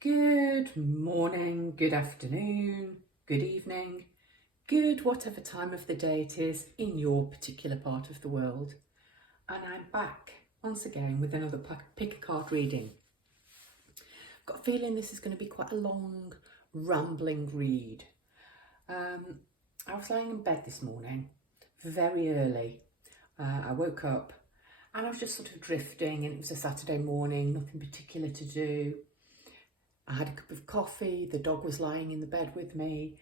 Good morning, good afternoon, good evening, good whatever time of the day it is in your particular part of the world. And I'm back once again with another pick a card reading. Got a feeling this is going to be quite a long, rambling read. I was lying in bed this morning very early. I woke up and I was just sort of drifting, and it was a Saturday morning, nothing particular to do. I had a cup of coffee, the dog was lying in the bed with me,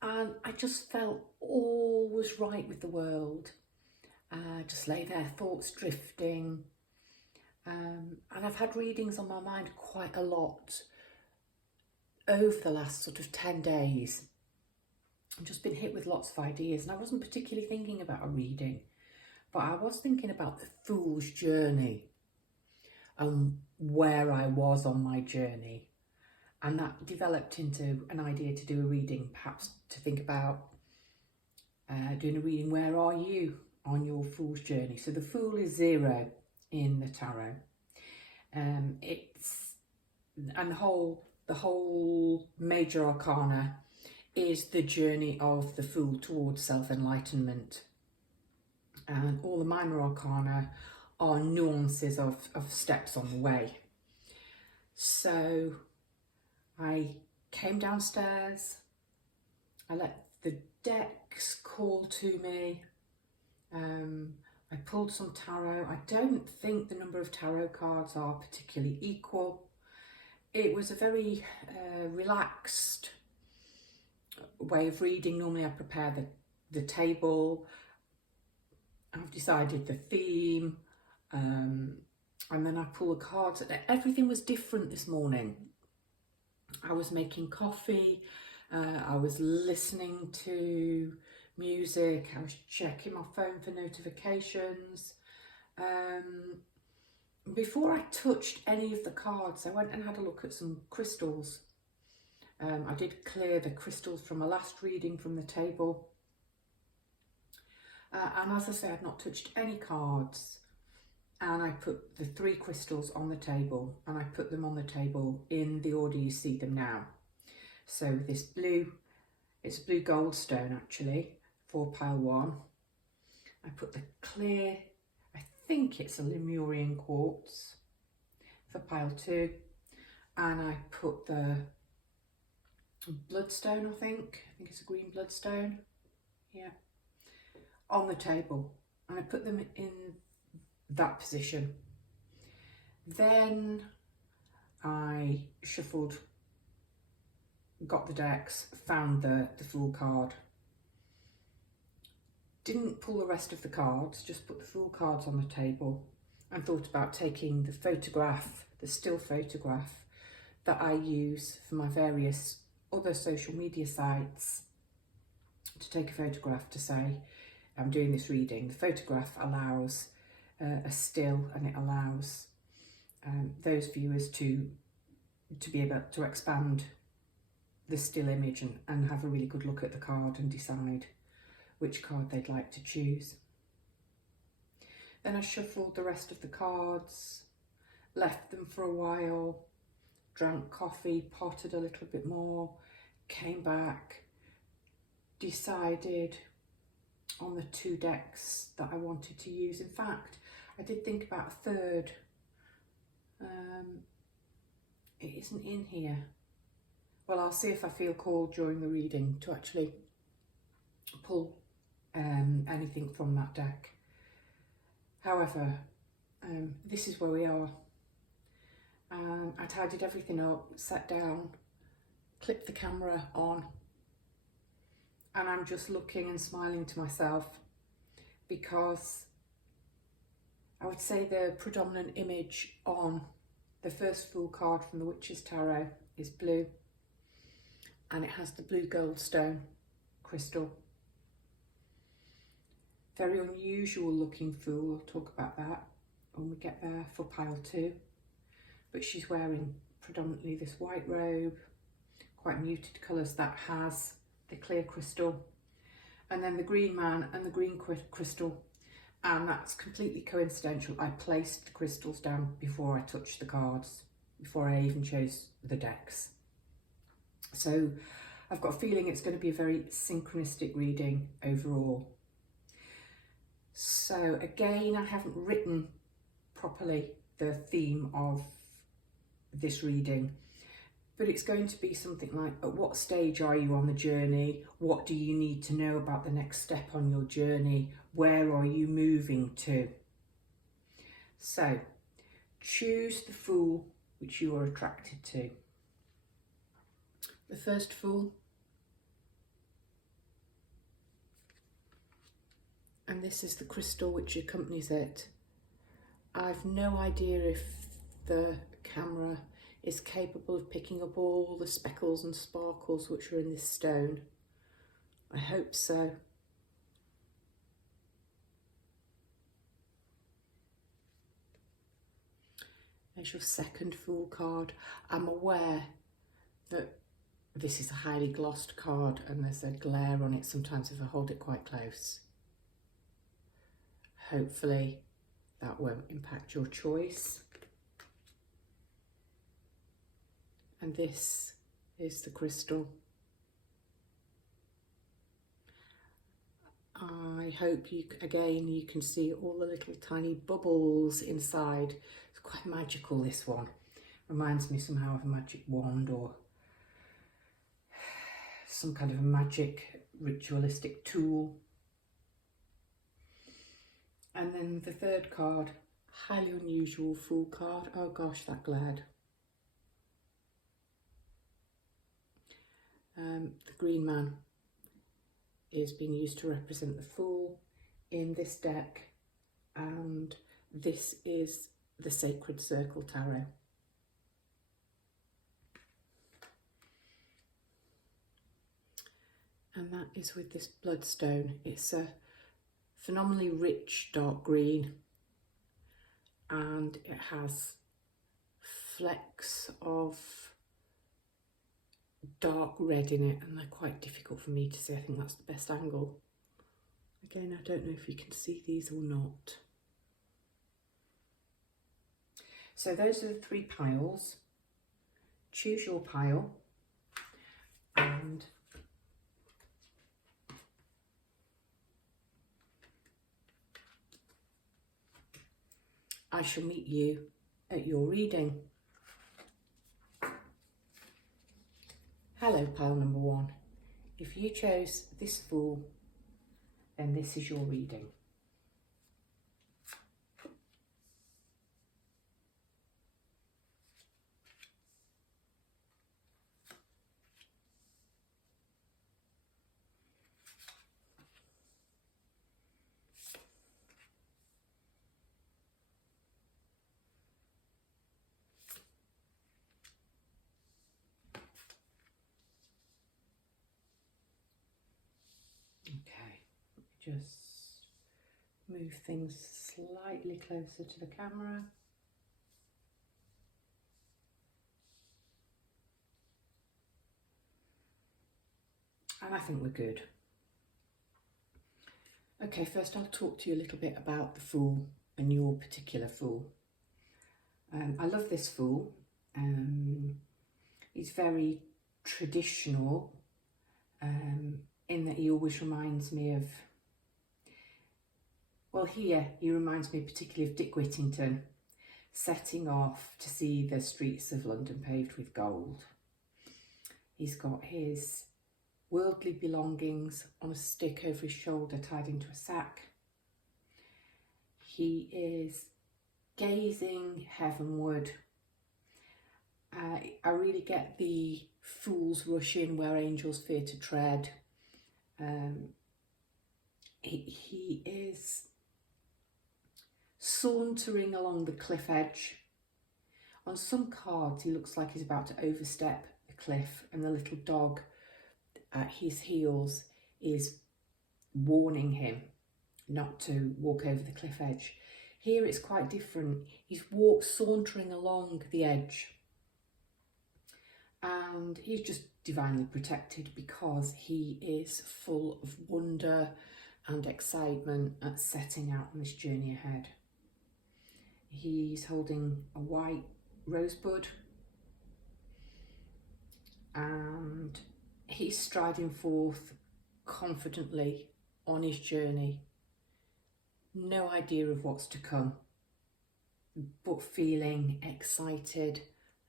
and I just felt all was right with the world. Just lay there, thoughts drifting. And I've had readings on my mind quite a lot over the last sort of 10 days. I've just been hit with lots of ideas, and I wasn't particularly thinking about a reading, but I was thinking about the Fool's Journey and where I was on my journey. And that developed into an idea to do a reading, perhaps to think about doing a reading, where are you on your Fool's Journey? So the Fool is 0 in the tarot. And the whole major arcana is the journey of the Fool towards self-enlightenment. And all the minor arcana are nuances of steps on the way. So I came downstairs, I let the decks call to me, I pulled some tarot. I don't think the number of tarot cards are particularly equal. It was a very relaxed way of reading. Normally I prepare the table, I've decided the theme, and then I pull the cards. Everything was different this morning. I was making coffee, I was listening to music, I was checking my phone for notifications. Before I touched any of the cards, I went and had a look at some crystals. I did clear the crystals from a last reading from the table. And as I say, I've not touched any cards. And I put the 3 crystals on the table, and I put them on the table in the order you see them now. So this blue, it's blue gold stone actually, for pile 1. I put the clear, I think it's a Lemurian quartz, for pile 2. And I put the bloodstone, I think it's a green bloodstone, yeah, on the table. And I put them in that position. Then I shuffled, got the decks, found the Fool card. Didn't pull the rest of the cards, just put the Fool cards on the table, and thought about taking the photograph, the still photograph that I use for my various other social media sites, to take a photograph to say I'm doing this reading. The photograph allows a still, and it allows those viewers to be able to expand the still image and have a really good look at the card and decide which card they'd like to choose. Then I shuffled the rest of the cards, left them for a while, drank coffee, potted a little bit more, came back, decided on the 2 decks that I wanted to use. In fact, I did think about a third. It isn't in here. Well, I'll see if I feel called during the reading to actually pull anything from that deck. However, this is where we are. I tidied everything up, sat down, clipped the camera on, and I'm just looking and smiling to myself, because I would say the predominant image on the first Fool card from the Witch's Tarot is blue, and it has the blue gold stone crystal. Very unusual looking Fool, I'll talk about that when we get there for pile 2. But she's wearing predominantly this white robe, quite muted colours, that has the clear crystal. And then the green man and the green crystal And that's completely coincidental. I placed the crystals down before I touched the cards, before I even chose the decks. So I've got a feeling it's going to be a very synchronistic reading overall. So again, I haven't written properly the theme of this reading, but it's going to be something like, at what stage are you on the journey? What do you need to know about the next step on your journey? Where are you moving to? So choose the Fool which you are attracted to. The first Fool. And this is the crystal which accompanies it. I've no idea if the camera is capable of picking up all the speckles and sparkles which are in this stone. I hope so. There's your second Fool card. I'm aware that this is a highly glossed card and there's a glare on it sometimes if I hold it quite close. Hopefully that won't impact your choice. And this is the crystal. I hope you can see all the little tiny bubbles inside. It's quite magical, this one. Reminds me somehow of a magic wand or some kind of a magic ritualistic tool. And then the third card, highly unusual Fool card. Oh gosh, that glared. The green man is being used to represent the Fool in this deck, and this is the Sacred Circle Tarot. And that is with this bloodstone. It's a phenomenally rich dark green, and it has flecks of dark red in it, and they're quite difficult for me to see. I think that's the best angle. Again, I don't know if you can see these or not. So those are the three piles. Choose your pile, and I shall meet you at your reading. Hello, pile number one. If you chose this Fool, then this is your reading. Okay, just move things slightly closer to the camera. And I think we're good. Okay, first I'll talk to you a little bit about the Fool and your particular Fool. I love this Fool. He's very traditional in that he always reminds me of, well, here he reminds me particularly of Dick Whittington setting off to see the streets of London paved with gold. He's got his worldly belongings on a stick over his shoulder tied into a sack. He is gazing heavenward. I really get the Fools rush in where angels fear to tread. He is sauntering along the cliff edge. On some cards he looks like he's about to overstep the cliff, and the little dog at his heels is warning him not to walk over the cliff edge. Here it's quite different. He's sauntering along the edge, and he's just divinely protected because he is full of wonder and excitement at setting out on this journey ahead. He's holding a white rosebud and he's striding forth confidently on his journey. No idea of what's to come, but feeling excited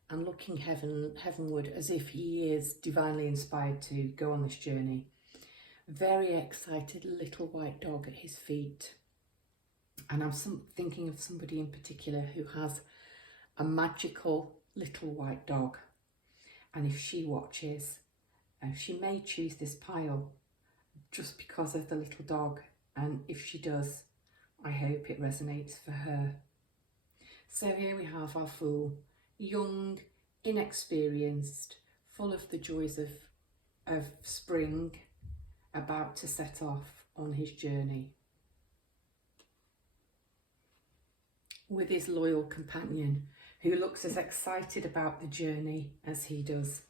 and looking heavenward as if he is divinely inspired to go on this journey. Very excited little white dog at his feet. And I'm thinking of somebody in particular who has a magical little white dog. And if she watches, she may choose this pile just because of the little dog. And if she does, I hope it resonates for her. So here we have our fool, young, inexperienced, full of the joys of spring, about to set off on his journey with his loyal companion who looks as excited about the journey as he does.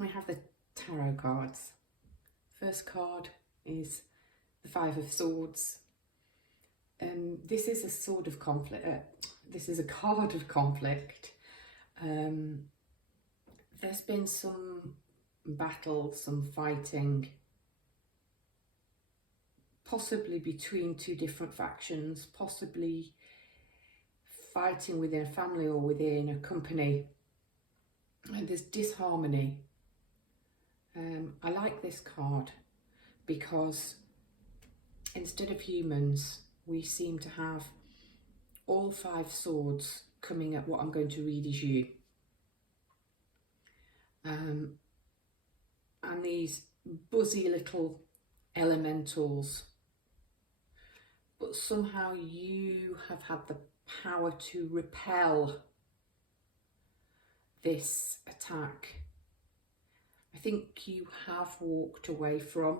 I have the tarot cards. First card is the Five of Swords. This is a sword of conflict. This is a card of conflict. There's been some battle, some fighting, possibly between two different factions, possibly fighting within a family or within a company. And there's disharmony. I like this card because instead of humans, we seem to have all five swords coming at what I'm going to read as you. And these buzzy little elementals, but somehow you have had the power to repel this attack. I think you have walked away from,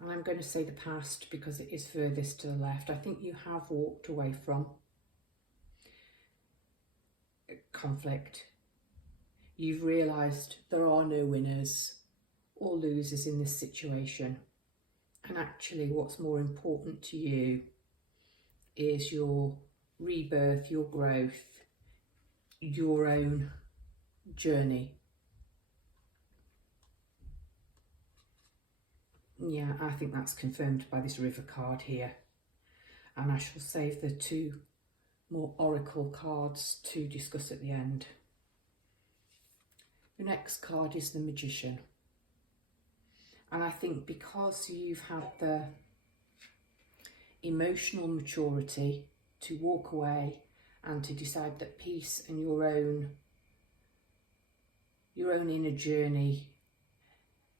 and I'm going to say the past because it is furthest to the left. I think you have walked away from conflict. You've realised there are no winners or losers in this situation. And actually what's more important to you is your rebirth, your growth, your own journey. Yeah, I think that's confirmed by this River card here. And I shall save the two more oracle cards to discuss at the end. The next card is the Magician. And I think because you've had the emotional maturity to walk away and to decide that peace and your own inner journey,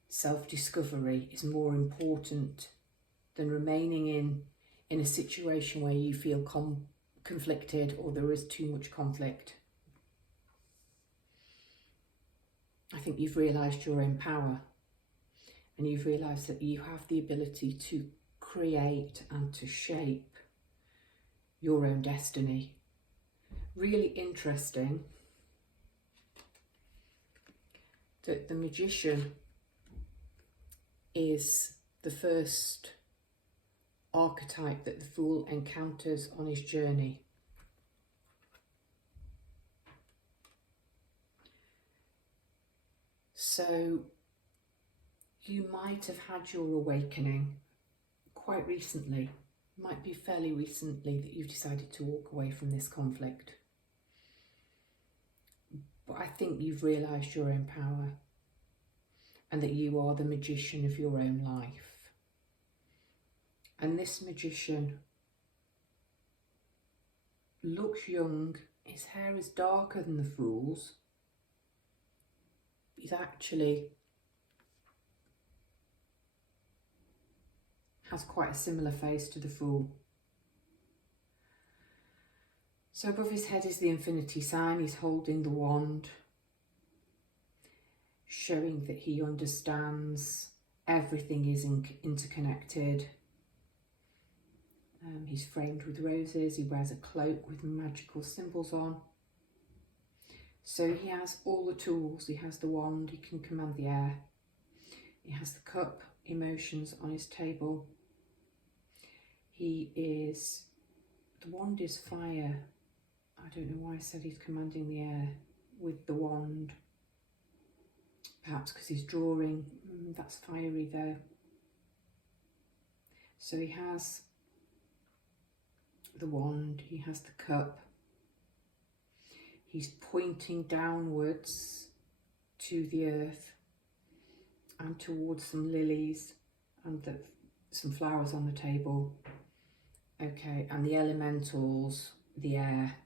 self-discovery is more important than remaining in a situation where you feel conflicted or there is too much conflict. I think you've realised your own power and you've realised that you have the ability to create and to shape your own destiny. Really interesting that the Magician is the first archetype that the Fool encounters on his journey. So you might have had your awakening quite recently. It might be fairly recently that you've decided to walk away from this conflict. But I think you've realised your own power and that you are the magician of your own life. And this magician looks young. His hair is darker than the Fool's. He's actually has quite a similar face to the Fool. So above his head is the infinity sign. He's holding the wand, showing that he understands everything is interconnected. He's framed with roses. He wears a cloak with magical symbols on. So he has all the tools. He has the wand, he can command the air. He has the cup, emotions on his table. The wand is fire. I don't know why I said he's commanding the air with the wand. Perhaps because he's drawing. That's fiery though. So he has the wand, he has the cup. He's pointing downwards to the earth and towards some lilies and some flowers on the table. Okay, and the elementals, the air,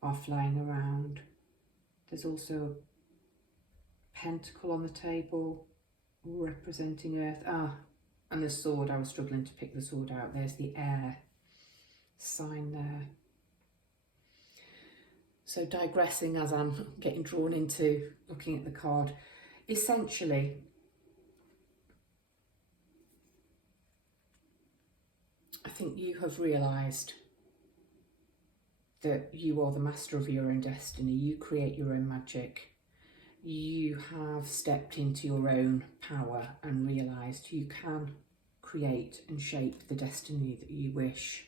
are flying around. There's also a pentacle on the table representing earth. And the sword, I was struggling to pick the sword out. There's the air sign there. So digressing as I'm getting drawn into looking at the card, essentially I think you have realised that you are the master of your own destiny. You create your own magic. You have stepped into your own power and realised you can create and shape the destiny that you wish.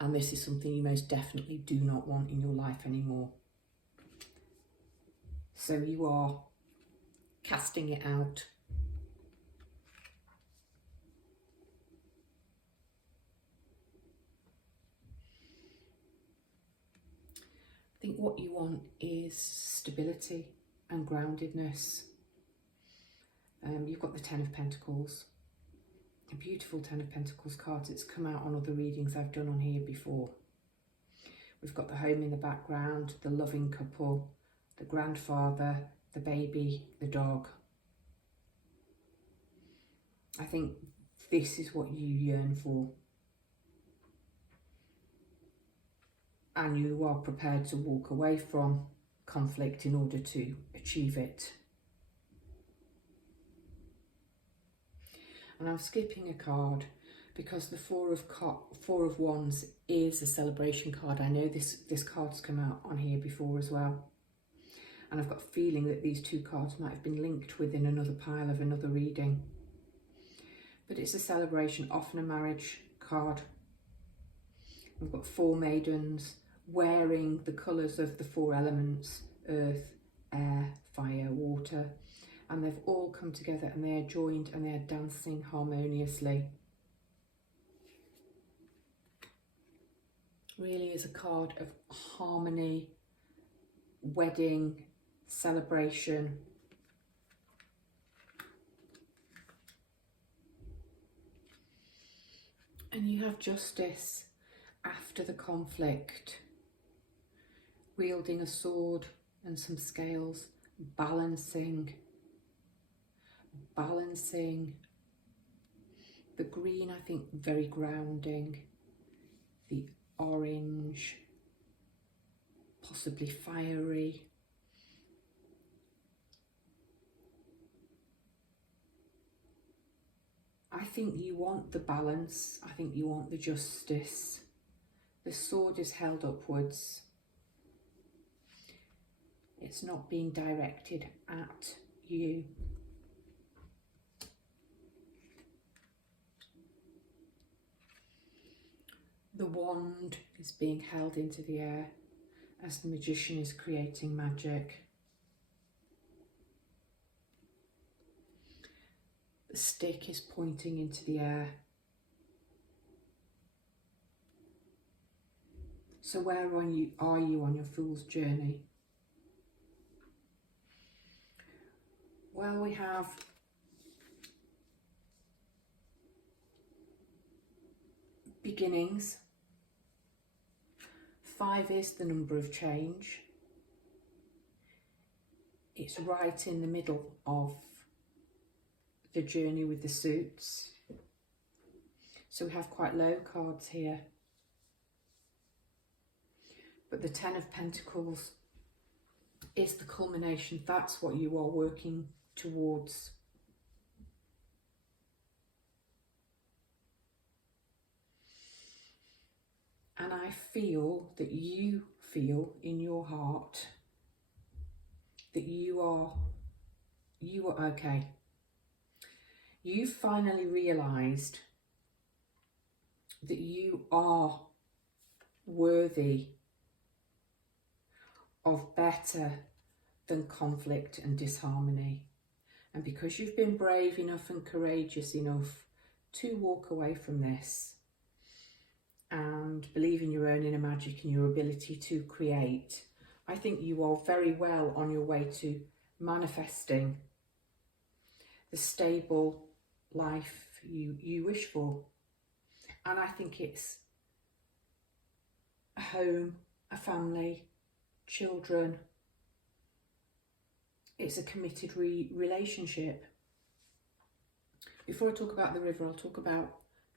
And this is something you most definitely do not want in your life anymore. So you are casting it out. I think what you want is stability and groundedness. You've got the Ten of Pentacles, a beautiful Ten of Pentacles card. It's come out on other readings I've done on here before. We've got the home in the background, the loving couple, the grandfather, the baby, the dog. I think this is what you yearn for. And you are prepared to walk away from conflict in order to achieve it. And I'm skipping a card because the Four of Wands is a celebration card. I know this card's come out on here before as well. And I've got a feeling that these two cards might have been linked within another pile of another reading. But it's a celebration, often a marriage card. We've got four maidens wearing the colours of the four elements, earth, air, fire, water. And they've all come together and they are joined and they are dancing harmoniously. Really is a card of harmony, wedding, celebration. And you have justice after the conflict, wielding a sword and some scales, balancing. The green, I think, very grounding. The orange, possibly fiery. I think you want the balance. I think you want the justice. The sword is held upwards. It's not being directed at you. The wand is being held into the air as the magician is creating magic. The stick is pointing into the air. So where are you on your fool's journey? Well, we have beginnings. 5 is the number of change. It's right in the middle of the journey with the suits. So we have quite low cards here. But the Ten of Pentacles is the culmination. That's what you are working towards. And feel that you feel in your heart that you are okay. You finally realised that you are worthy of better than conflict and disharmony. And because you've been brave enough and courageous enough to walk away from this and believe in your own inner magic and your ability to create, I think you are very well on your way to manifesting the stable life you wish for. And I think it's a home, a family, children. It's a committed relationship. Before I talk about the river, I'll talk about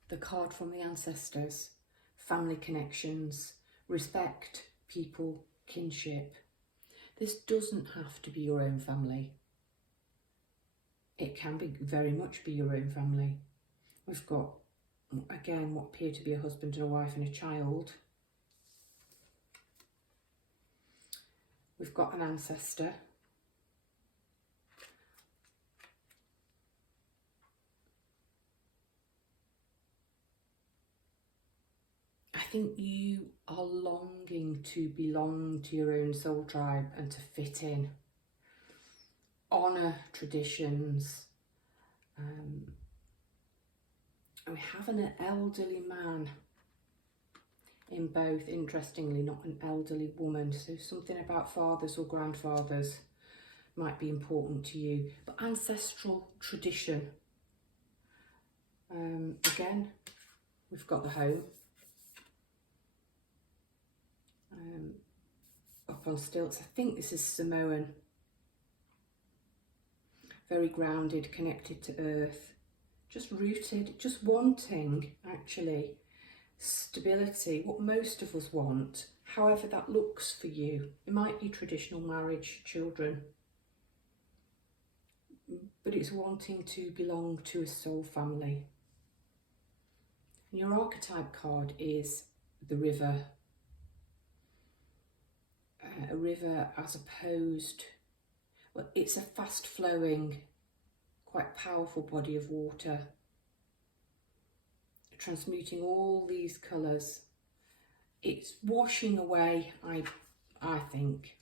the card from the ancestors, family connections, respect, people, kinship. This doesn't have to be your own family. It can be very much be your own family. We've got, again, what appear to be a husband and a wife and a child. We've got an ancestor. I think you are longing to belong to your own soul tribe and to fit in. Honour traditions. And we have an elderly man in both, interestingly, not an elderly woman. So something about fathers or grandfathers might be important to you. But ancestral tradition. Again, we've got the home. Up on stilts. I think this is Samoan. Very grounded, connected to earth. Just rooted, just wanting, actually, stability, what most of us want, however that looks for you. It might be traditional marriage, children, but it's wanting to belong to a soul family. And your archetype card is the river. A river as opposed, well, it's a fast flowing, quite powerful body of water, transmuting all these colours. It's washing away, I think,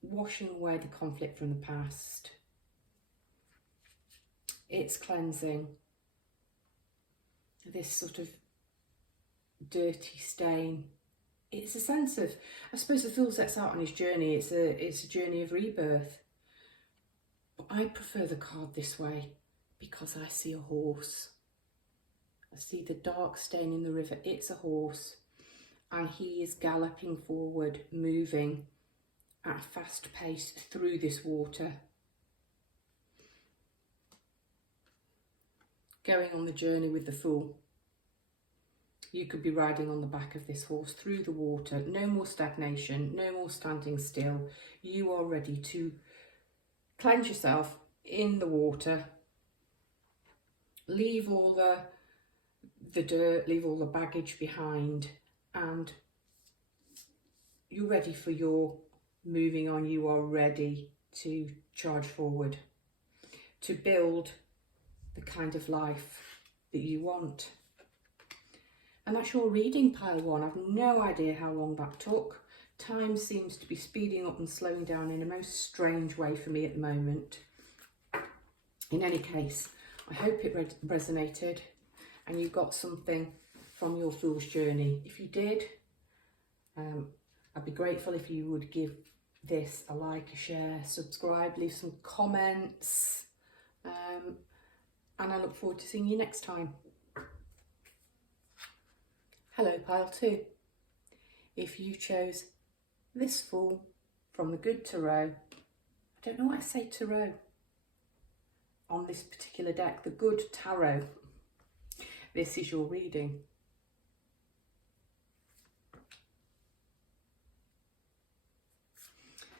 washing away the conflict from the past. It's cleansing this sort of dirty stain. It's a sense of, I suppose the fool sets out on his journey, it's a journey of rebirth. But I prefer the card this way because I see a horse. I see the dark stain in the river. It's a horse and he is galloping forward, moving at a fast pace through this water. Going on the journey with the fool. You could be riding on the back of this horse through the water. No more stagnation, no more standing still. You are ready to cleanse yourself in the water. Leave all the dirt, leave all the baggage behind, and you're ready for your moving on. You are ready to charge forward, to build the kind of life that you want. And that's your reading, pile one. I've no idea how long that took. Time seems to be speeding up and slowing down in a most strange way for me at the moment. In any case, I hope it resonated and you got something from your fool's journey. If you did, I'd be grateful if you would give this a like, a share, subscribe, leave some comments. And I look forward to seeing you next time. Hello, pile two. If you chose this fool from the Good Tarot, I don't know why I say Tarot on this particular deck, the Good Tarot, this is your reading.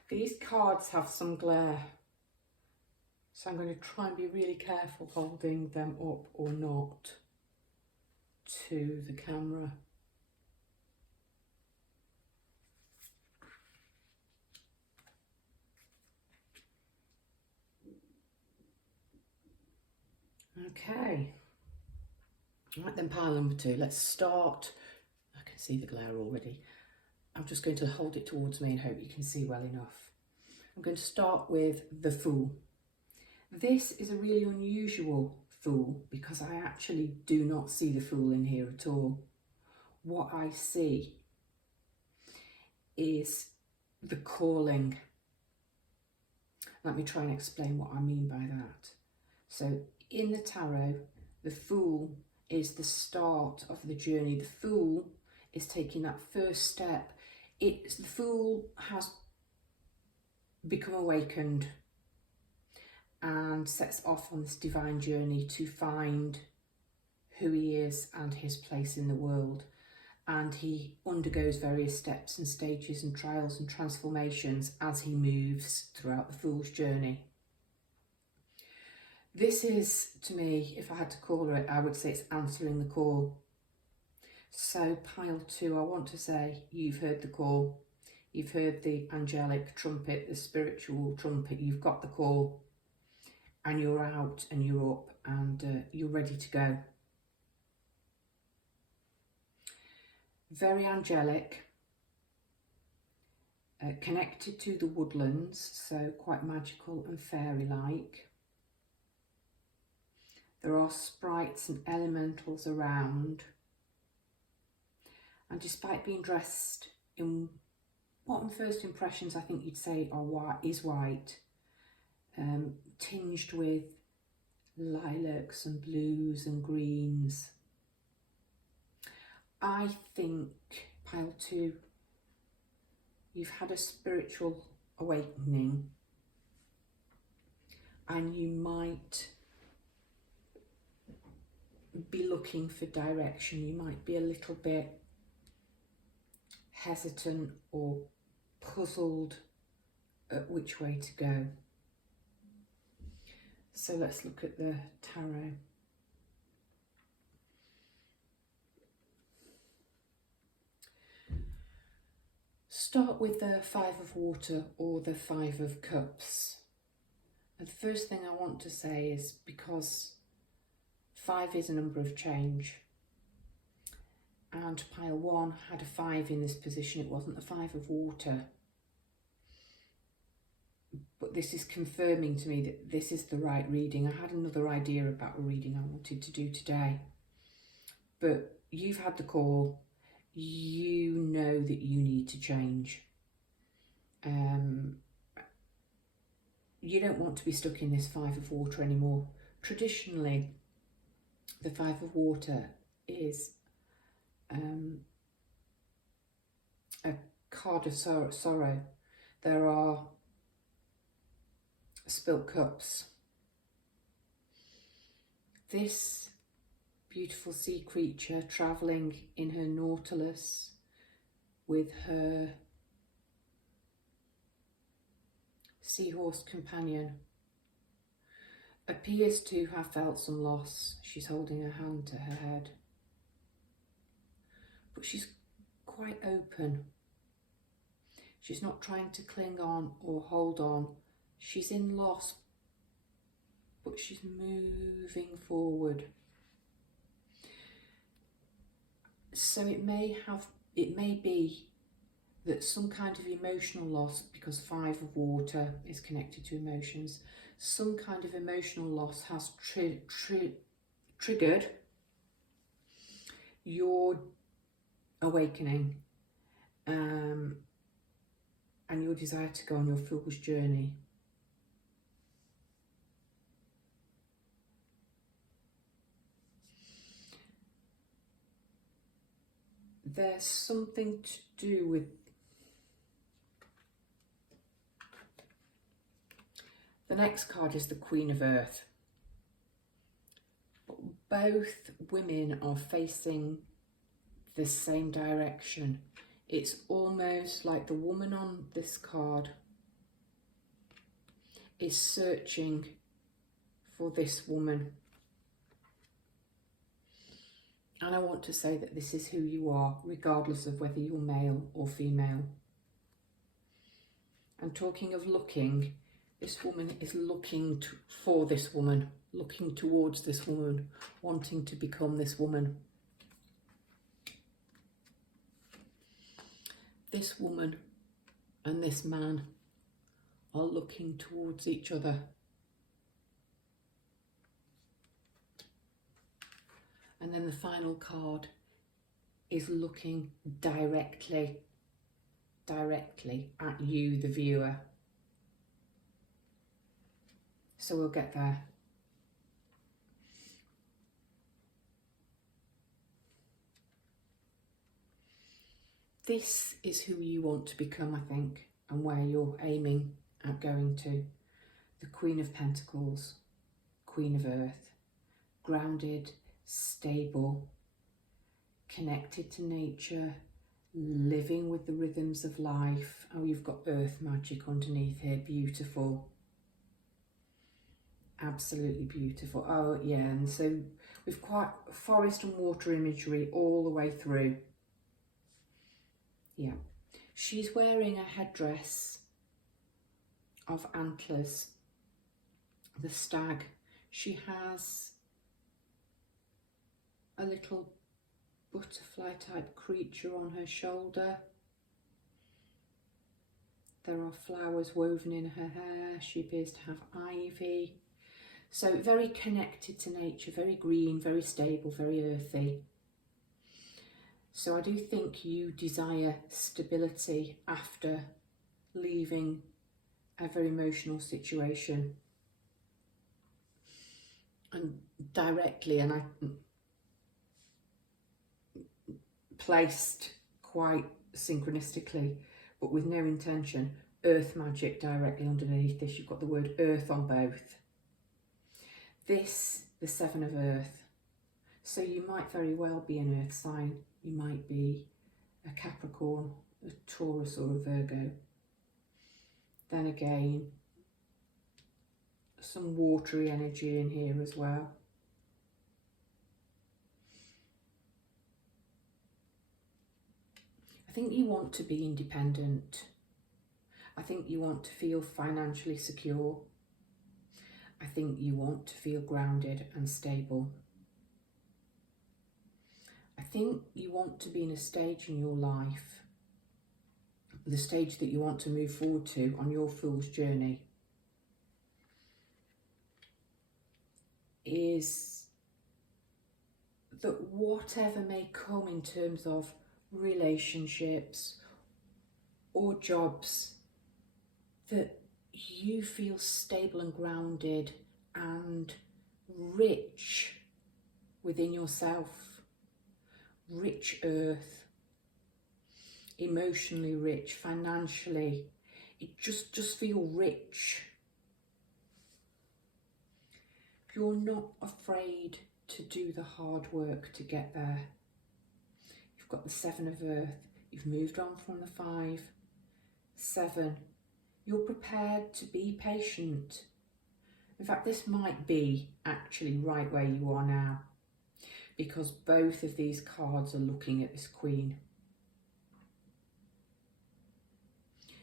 These cards have some glare, so I'm going to try and be really careful holding them up or not to the camera. Okay. Right then, pile number 2. Let's start. I can see the glare already. I'm just going to hold it towards me and hope you can see well enough. I'm going to start with the Fool. This is a really unusual Fool because I actually do not see the Fool in here at all. What I see is the calling. Let me try and explain what I mean by that. So in the tarot, the Fool is the start of the journey. The Fool is taking that first step. The Fool has become awakened and sets off on this divine journey to find who he is and his place in the world. And he undergoes various steps and stages and trials and transformations as he moves throughout the Fool's journey. This is, to me, if I had to call it, I would say it's answering the call. So pile 2, I want to say you've heard the call. You've heard the angelic trumpet, the spiritual trumpet. You've got the call and you're out and you're up and you're ready to go. Very angelic, connected to the woodlands, so quite magical and fairy-like. There are sprites and elementals around. And despite being dressed in what on first impressions I think you'd say is white, tinged with lilacs and blues and greens, I think, pile 2, you've had a spiritual awakening and you might be looking for direction. You might be a little bit hesitant or puzzled at which way to go. So let's look at the tarot. Start with the 5 of Water or the 5 of Cups. And the first thing I want to say is, because 5 is a number of change, and pile 1 had a 5 in this position, it wasn't the 5 of Water. But this is confirming to me that this is the right reading. I had another idea about a reading I wanted to do today. But you've had the call. You know that you need to change. You don't want to be stuck in this 5 of Water anymore. Traditionally, the 5 of Water is a card of sorrow. There are spilt cups. This beautiful sea creature travelling in her Nautilus with her seahorse companion appears to have felt some loss. She's holding her hand to her head, but she's quite open. She's not trying to cling on or hold on. She's in loss, but she's moving forward. So it may be that some kind of emotional loss, because 5 of Water is connected to emotions, some kind of emotional loss has triggered your awakening and your desire to go on your Fool's journey. There's something to do with the next card is the Queen of Earth. Both women are facing the same direction. It's almost like the woman on this card is searching for this woman. And I want to say that this is who you are, regardless of whether you're male or female. And talking of looking, This woman is looking for this woman, looking towards this woman, wanting to become this woman. This woman and this man are looking towards each other. And then the final card is looking directly at you, the viewer. So we'll get there. This is who you want to become, I think, and where you're aiming at going to. The Queen of Pentacles, Queen of Earth, grounded, stable, connected to nature, living with the rhythms of life. Oh, you've got earth magic underneath here, beautiful. Absolutely beautiful. Oh yeah, and so we've quite forest and water imagery all the way through. Yeah, she's wearing a headdress of antlers, the stag. She has a little butterfly type creature on her shoulder. There are flowers woven in her hair. She appears to have ivy. So very connected to nature, very green, very stable, very earthy. So I do think you desire stability after leaving a very emotional situation. And directly, and I placed quite synchronistically, but with no intention, earth magic directly underneath this. You've got the word earth on both. This, the Seven of Earth. So you might very well be an earth sign. You might be a Capricorn, a Taurus or a Virgo. Then again, some watery energy in here as well. I think you want to be independent. I think you want to feel financially secure. I think you want to feel grounded and stable. I think you want to be in a stage in your life, the stage that you want to move forward to on your fool's journey, is that whatever may come in terms of relationships or jobs, that you feel stable and grounded and rich within yourself. Rich earth, emotionally rich, financially, it just feel rich. You're not afraid to do the hard work to get there. You've got the Seven of Earth, you've moved on from the 5, 7. You're prepared to be patient. In fact, this might be actually right where you are now, because both of these cards are looking at this Queen.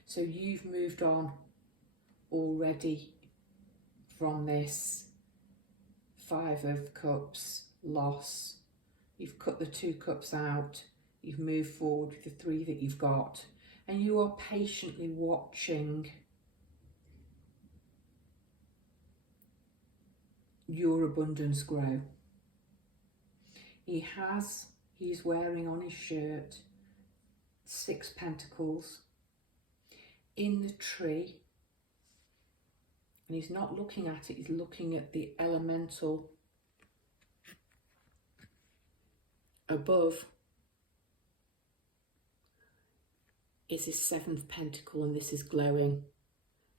So you've moved on already from this 5 of Cups, loss. You've cut the 2 cups out. You've moved forward with the 3 that you've got. And you are patiently watching your abundance grow. He's wearing on his shirt 6 pentacles in the tree, and he's not looking at it, he's looking at the elemental above is his 7th pentacle, and this is glowing,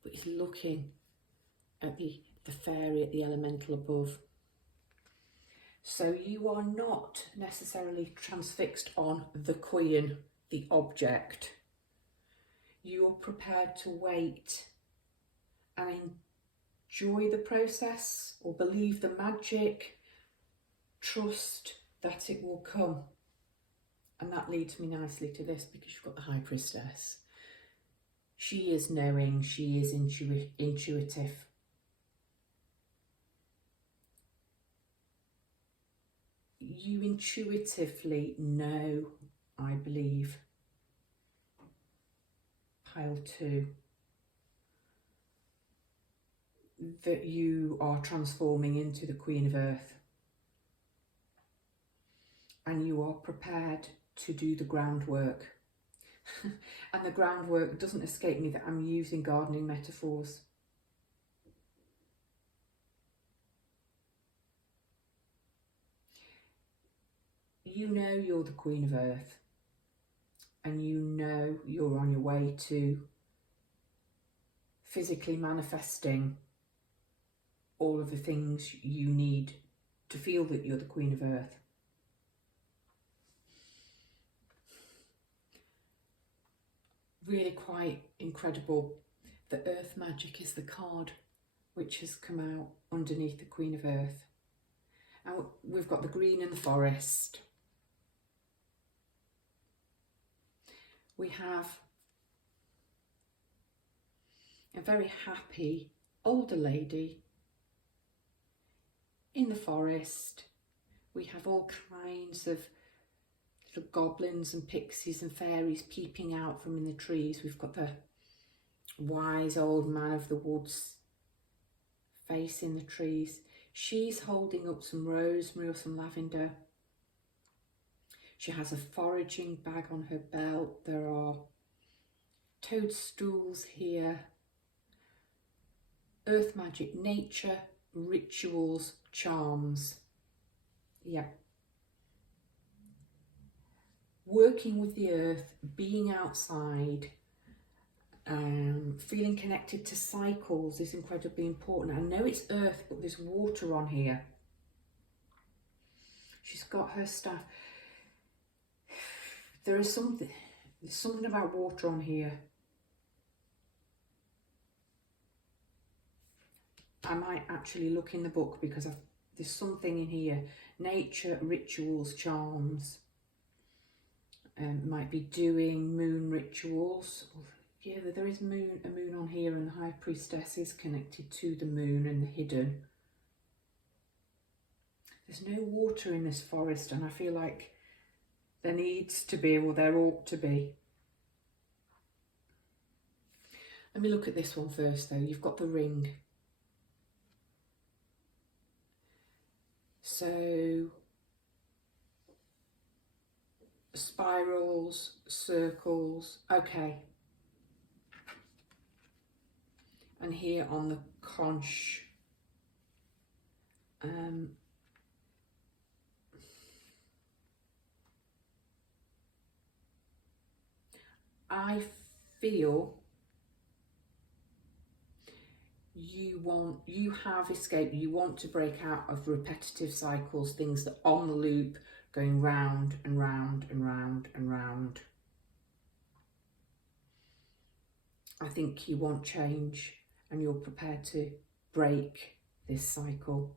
but he's looking at the fairy, at the elemental above. So you are not necessarily transfixed on the Queen, the object. You're prepared to wait and enjoy the process, or believe the magic, trust that it will come. And that leads me nicely to this, because you've got the High Priestess. She is knowing, she is intuitive. You intuitively know, I believe, pile 2, that you are transforming into the Queen of Earth, and you are prepared to do the groundwork. And the groundwork doesn't escape me that I'm using gardening metaphors. You know you're the Queen of Earth, and you know you're on your way to physically manifesting all of the things you need to feel that you're the Queen of Earth. Really quite incredible that Earth Magic is the card which has come out underneath the Queen of Earth. And we've got the green in the forest. We have a very happy older lady in the forest. We have all kinds of little goblins and pixies and fairies peeping out from in the trees. We've got the wise old man of the woods face in the trees. She's holding up some rosemary or some lavender. She has a foraging bag on her belt. There are toadstools here. Earth magic, nature, rituals, charms. Yeah. Working with the earth, being outside, feeling connected to cycles is incredibly important. I know it's earth, but there's water on here. She's got her staff. There's something about water on here. I might actually look in the book because there's something in here. Nature, rituals, charms. Might be doing moon rituals. Yeah, there is a moon on here, and the High Priestess is connected to the moon and the hidden. There's no water in this forest, and I feel like there needs to be, or there ought to be. Let me look at this one first though. You've got the ring. So, spirals, circles, okay. And here on the conch, I feel you have escaped, you want to break out of repetitive cycles, things that are on the loop, going round and round and round and round. I think you want change and you're prepared to break this cycle.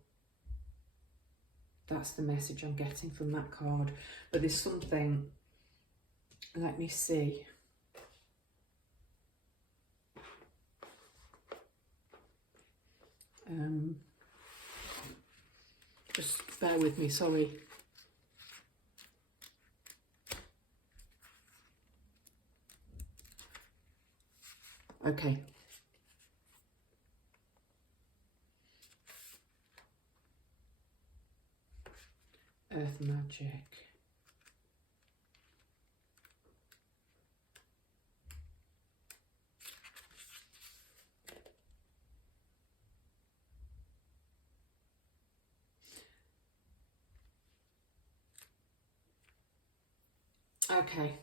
That's the message I'm getting from that card. But there's something, let me see. Just bear with me, sorry. Okay. Earth magic. Okay.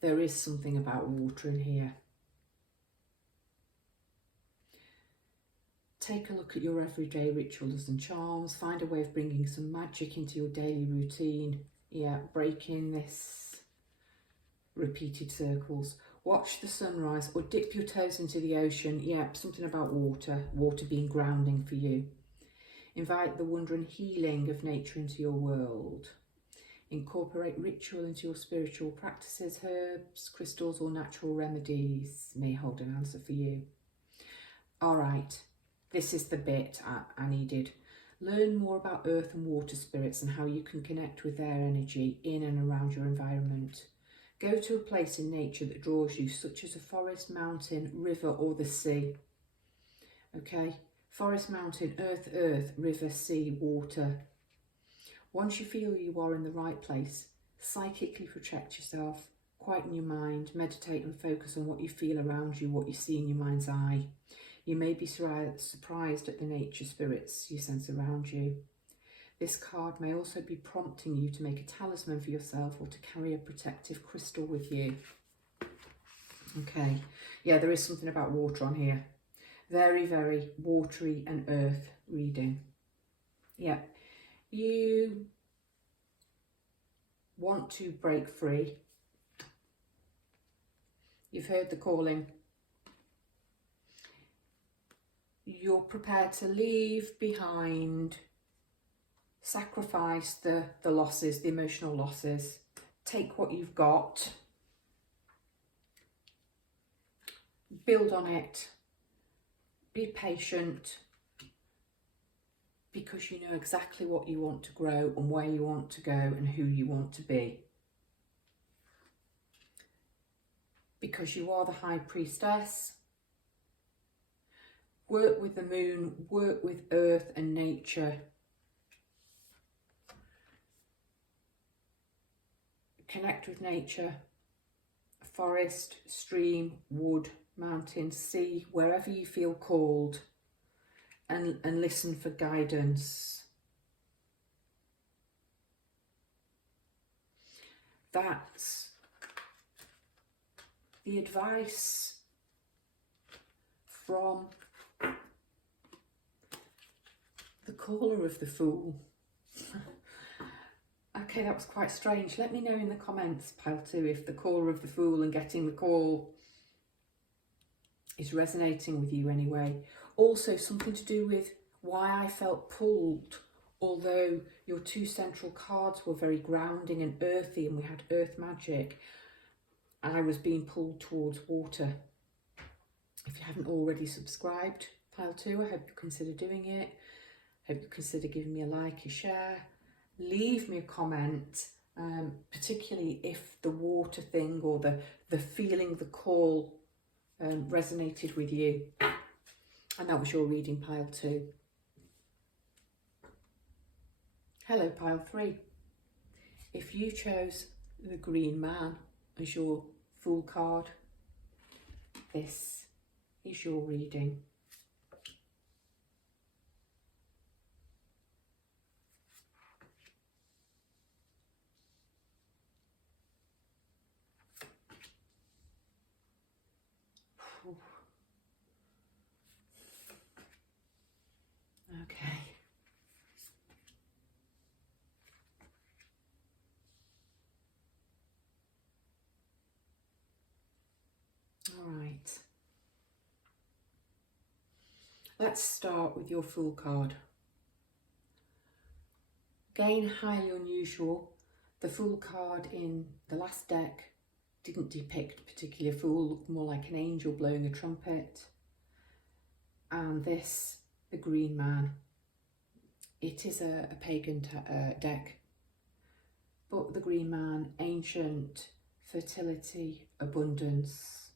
There is something about water in here. Take a look at your everyday rituals and charms. Find a way of bringing some magic into your daily routine. Yeah, breaking this repeated circles. Watch the sunrise or dip your toes into the ocean. Yeah, something about water. Water being grounding for you. Invite the wonder and healing of nature into your world. Incorporate ritual into your spiritual practices. Herbs, crystals or natural remedies may hold an answer for you. All right, this is the bit I needed. Learn more about earth and water spirits and how you can connect with their energy in and around your environment. Go to a place in nature that draws you, such as a forest, mountain, river or the sea. Okay, forest, mountain, earth, river, sea, water. Once you feel you are in the right place, psychically protect yourself, quieten your mind, meditate and focus on what you feel around you, what you see in your mind's eye. You may be surprised at the nature spirits you sense around you. This card may also be prompting you to make a talisman for yourself or to carry a protective crystal with you. Okay, yeah, there is something about water on here. Very, very watery and earth reading. Yeah, you want to break free. You've heard the calling. You're prepared to leave behind, sacrifice the losses, the emotional losses, take what you've got, build on it, be patient, because you know exactly what you want to grow and where you want to go and who you want to be. Because you are the High Priestess. Work with the moon, work with earth and nature. Connect with nature, forest, stream, wood, mountain, sea, wherever you feel called, and listen for guidance. That's the advice from the caller of the Fool. Okay, that was quite strange. Let me know in the comments, pile 2, if the caller of the Fool and getting the call is resonating with you anyway. Also, something to do with why I felt pulled, although your 2 central cards were very grounding and earthy and we had earth magic, I was being pulled towards water. If you haven't already subscribed, pile 2, I hope you consider doing it. I hope you consider giving me a like, a share. Leave me a comment, particularly if the water thing or the feeling, the call resonated with you. And that was your reading, pile 2. Hello, pile 3. If you chose the Green Man as your Fool card, this is your reading. Okay. All right. Let's start with your Fool card. Again, highly unusual. The Fool card in the last deck didn't depict a particular fool, looked more like an angel blowing a trumpet. And this, the Green Man. It is a pagan deck, but the Green Man, ancient, fertility, abundance,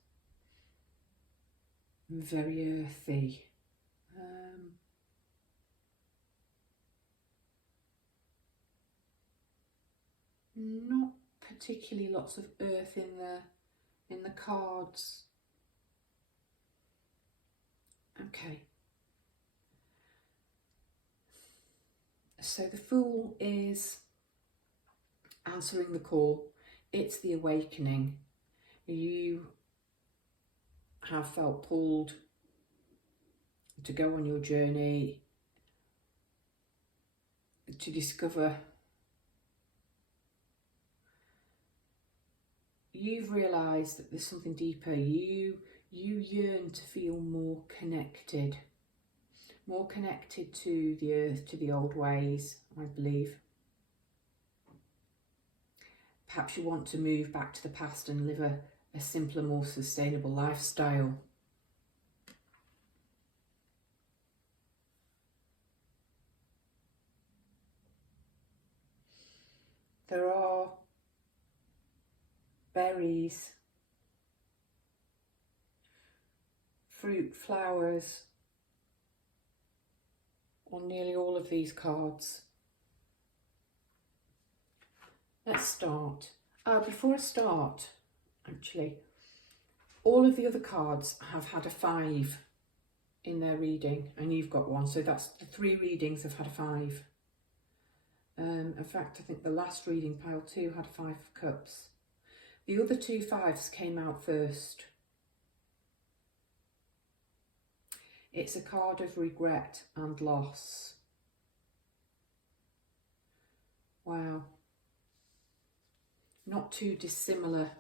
very earthy. Not particularly lots of earth in the cards. Okay. So the Fool is answering the call. It's the awakening. You have felt pulled to go on your journey, to discover. You've realised that there's something deeper. You yearn to feel more connected to the earth, to the old ways, I believe. Perhaps you want to move back to the past and live a simpler, more sustainable lifestyle. There are berries, fruit, flowers on nearly all of these cards. Let's start. Before I start, actually, all of the other cards have had a 5 in their reading, and you've got 1, so that's the 3 readings have had a 5. In fact, I think the last reading, pile 2, had a 5 of cups. The other 2 5s came out first. It's a card of regret and loss. Wow. Not too dissimilar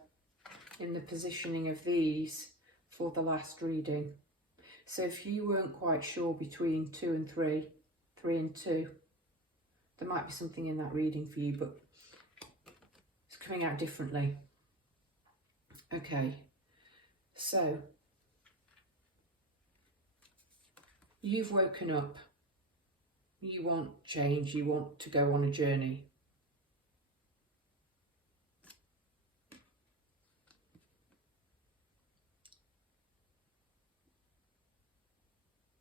in the positioning of these for the last reading. So if you weren't quite sure between 2 and 3, 3 and 2, there might be something in that reading for you, but it's coming out differently. Okay, so you've woken up, you want change, you want to go on a journey.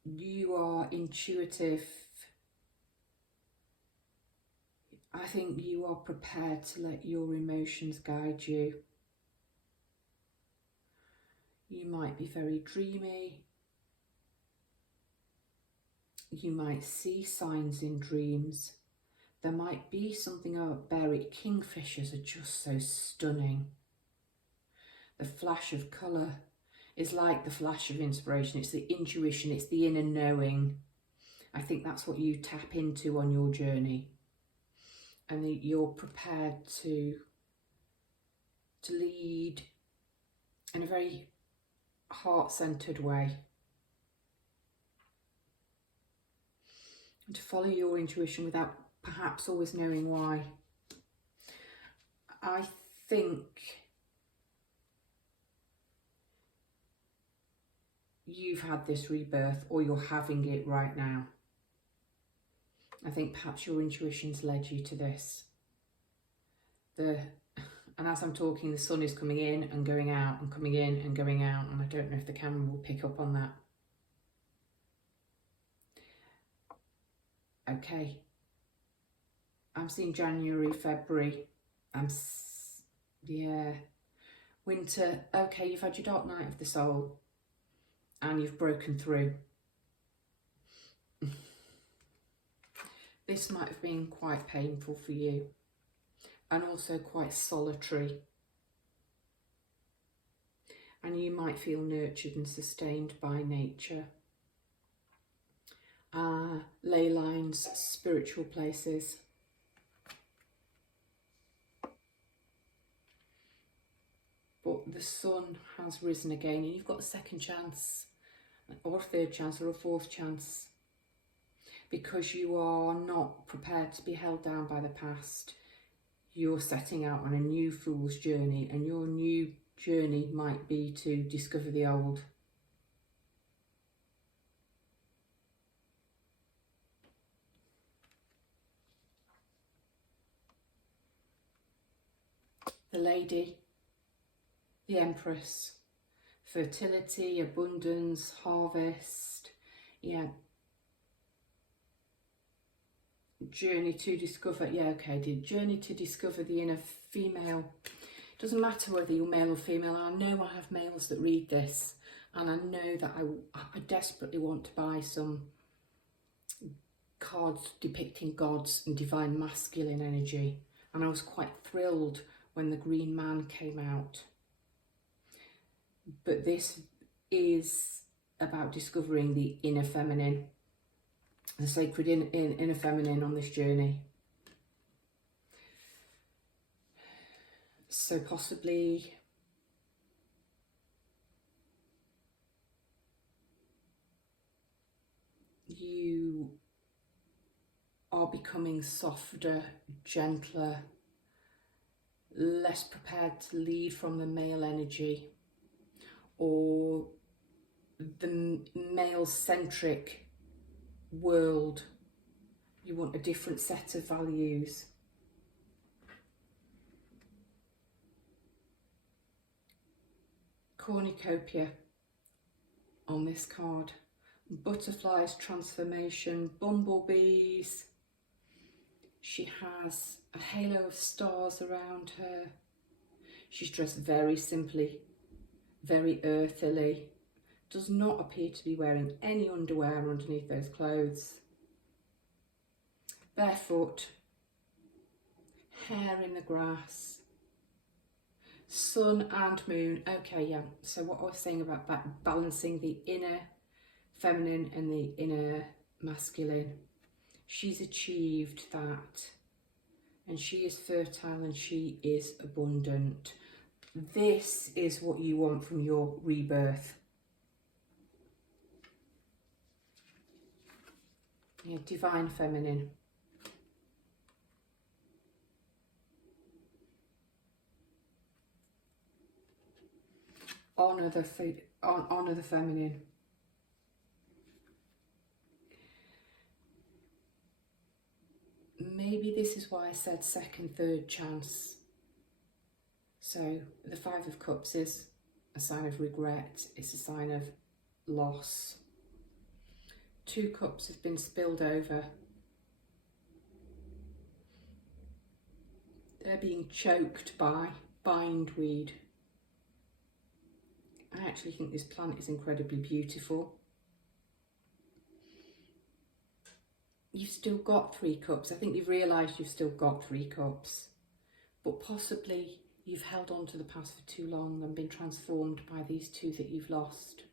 You are intuitive. I think you are prepared to let your emotions guide you. You might be very dreamy. You might see signs in dreams. There might be something about buried kingfishers are just so stunning. The flash of colour is like the flash of inspiration. It's the intuition, it's the inner knowing. I think that's what you tap into on your journey. And that you're prepared to lead in a very heart-centered way. And to follow your intuition without perhaps always knowing why. I think you've had this rebirth, or you're having it right now. I think perhaps your intuition's led you to this. And as I'm talking, the sun is coming in and going out and coming in and going out, and I don't know if the camera will pick up on that. Okay. I'm seeing January, February. Yeah. Winter. Okay, you've had your dark night of the soul and you've broken through. This might have been quite painful for you and also quite solitary. And you might feel nurtured and sustained by nature. Ley lines, spiritual places. But the sun has risen again, and you've got a second chance, or a third chance, or a fourth chance. Because you are not prepared to be held down by the past. You're setting out on a new fool's journey, and your new journey might be to discover the old. The Lady, the Empress, fertility, abundance, harvest, yeah. Journey to discover, yeah, okay, the journey to discover the inner female. It doesn't matter whether you're male or female. I know I have males that read this, and I know that I desperately want to buy some cards depicting gods and divine masculine energy, and I was quite thrilled when the Green Man came out. But this is about discovering the inner feminine, the sacred inner feminine on this journey. So possibly you are becoming softer, gentler, less prepared to lead from the male energy, or the male-centric world. You want a different set of values. Cornucopia on this card. Butterflies, transformation, bumblebees. She has a halo of stars around her. She's dressed very simply, very earthily. Does not appear to be wearing any underwear underneath those clothes. Barefoot, hair in the grass, sun and moon. Okay, yeah, so what I was saying about balancing the inner feminine and the inner masculine, she's achieved that, and she is fertile and she is abundant. This is what you want from your rebirth. Yeah, divine feminine. Honour the feminine. Maybe this is why I said second, third chance. So the Five of Cups is a sign of regret. It's a sign of loss. 2 cups have been spilled over. They're being choked by bindweed. I actually think this plant is incredibly beautiful. You've still got 3 cups. I think you've realised you've still got 3 cups. But possibly you've held on to the past for too long and been transformed by these 2 that you've lost.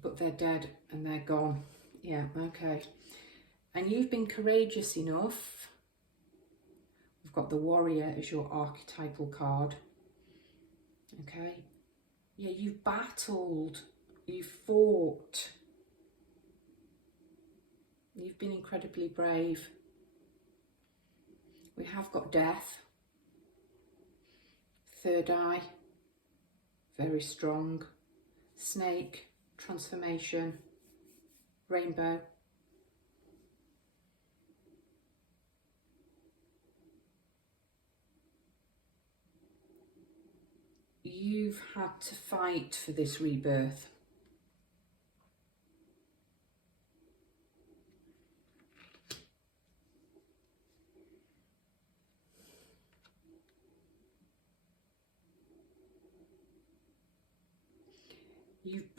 But they're dead and they're gone. Yeah, okay. And you've been courageous enough. We've got the Warrior as your archetypal card. Okay. Yeah, you've battled. You've fought. You've been incredibly brave. We have got Death. Third Eye. Very strong. Snake. Transformation. Rainbow. You've had to fight for this rebirth. You've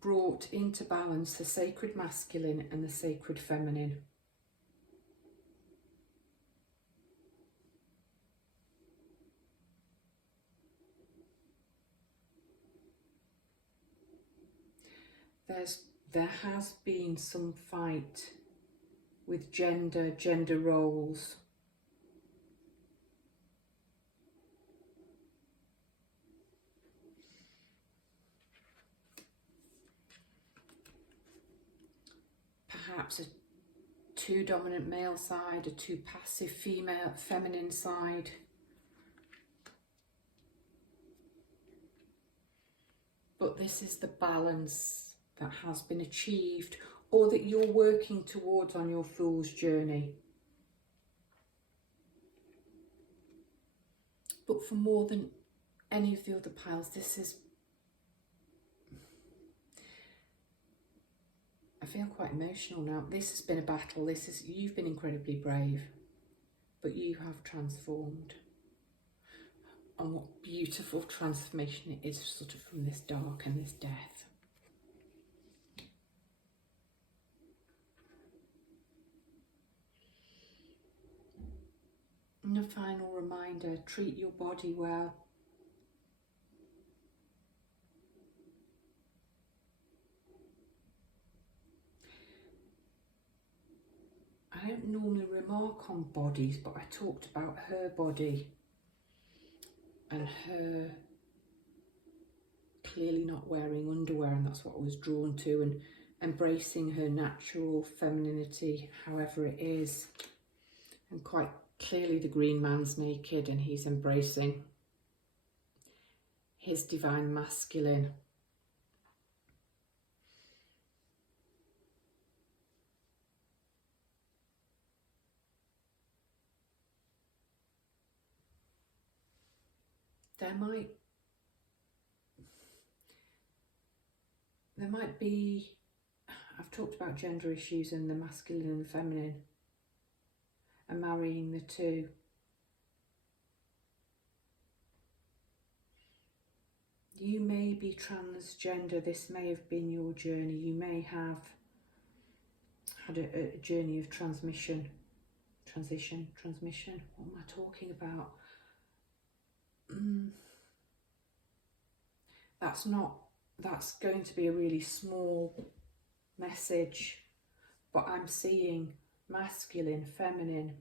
brought into balance the sacred masculine and the sacred feminine. There has been some fight with gender roles. Perhaps a too dominant male side, a too passive feminine side. But this is the balance that has been achieved, or that you're working towards on your Fool's journey. But for more than any of the other piles, this is, I feel quite emotional now. This has been a battle. You've been incredibly brave, but you have transformed. And what beautiful transformation it is, sort of from this dark and this death. And a final reminder, treat your body well. I don't normally remark on bodies, but I talked about her body and her clearly not wearing underwear, and that's what I was drawn to, and embracing her natural femininity, however it is. And quite clearly the green man's naked and he's embracing his divine masculine. There might be, I've talked about gender issues and the masculine and feminine and marrying the two. You may be transgender, this may have been your journey. You may have had a journey of transition, what am I talking about? That's going to be a really small message, but I'm seeing masculine, feminine,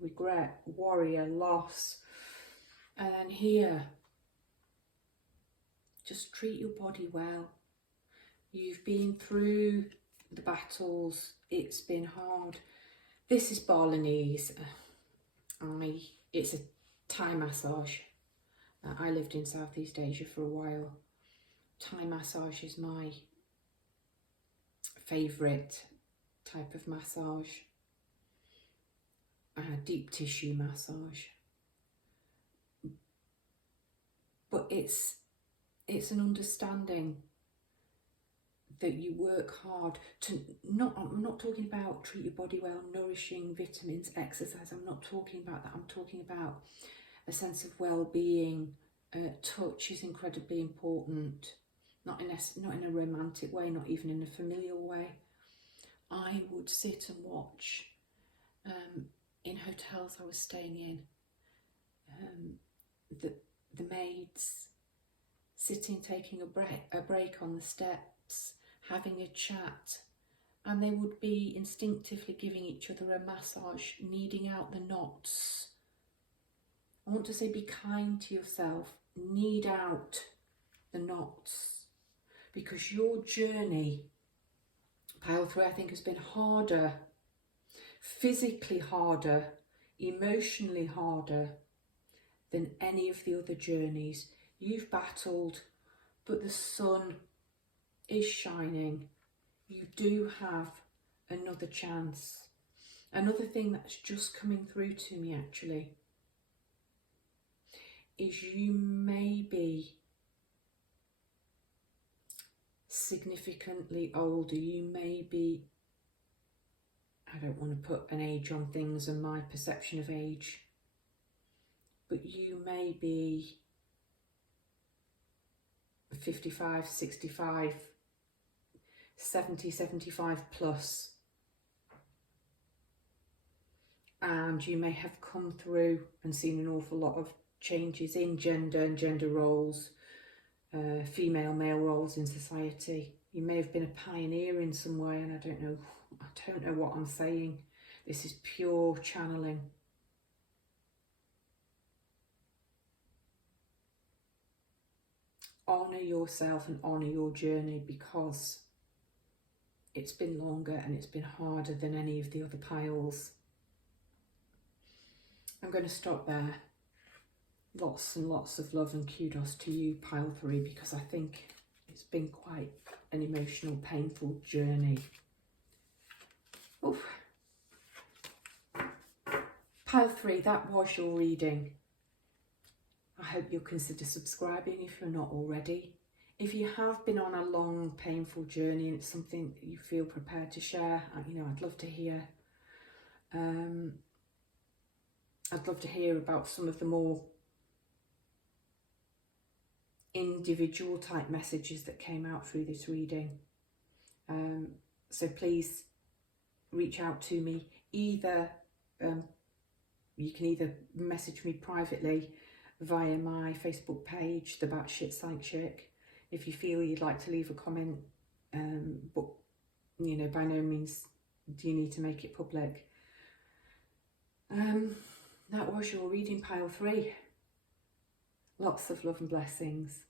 regret, warrior, loss. And then here, just treat your body well. You've been through the battles, it's been hard. This is Balinese. It's a Thai massage. I lived in Southeast Asia for a while. Thai massage is my favourite type of massage. Deep tissue massage. But it's an understanding that you work hard to I'm not talking about treat your body well, nourishing, vitamins, exercise. I'm not talking about that. I'm talking about a sense of well-being. Touch is incredibly important, not in a romantic way, not even in a familial way. I would sit and watch in hotels I was staying in, the maids sitting, taking a break on the steps, having a chat, and they would be instinctively giving each other a massage, kneading out the knots. I want to say be kind to yourself, knead out the knots, because your journey, pile 3, I think has been harder, physically harder, emotionally harder than any of the other journeys. You've battled, but the sun is shining. You do have another chance. Another thing that's just coming through to me actually is you may be significantly older. You may be, I don't want to put an age on things and my perception of age, but you may be 55, 65, 70, 75 plus. And you may have come through and seen an awful lot of changes in gender and gender roles, female, male roles in society. You may have been a pioneer in some way, and I don't know what I'm saying. This is pure channeling. Honour yourself and honour your journey, because it's been longer and it's been harder than any of the other piles. I'm going to stop there. Lots and lots of love and kudos to you, pile 3, because I think it's been quite an emotional, painful journey. Oof. Pile 3, that was your reading. I hope you'll consider subscribing if you're not already. If you have been on a long, painful journey and it's something that you feel prepared to share, I'd love to hear. I'd love to hear about some of the more individual type messages that came out through this reading. So please reach out to me. Either you can either message me privately via my Facebook page, The Batshit Psych Chick, if you feel you'd like to leave a comment, but by no means do you need to make it public. That was your reading, pile 3. Lots of love and blessings.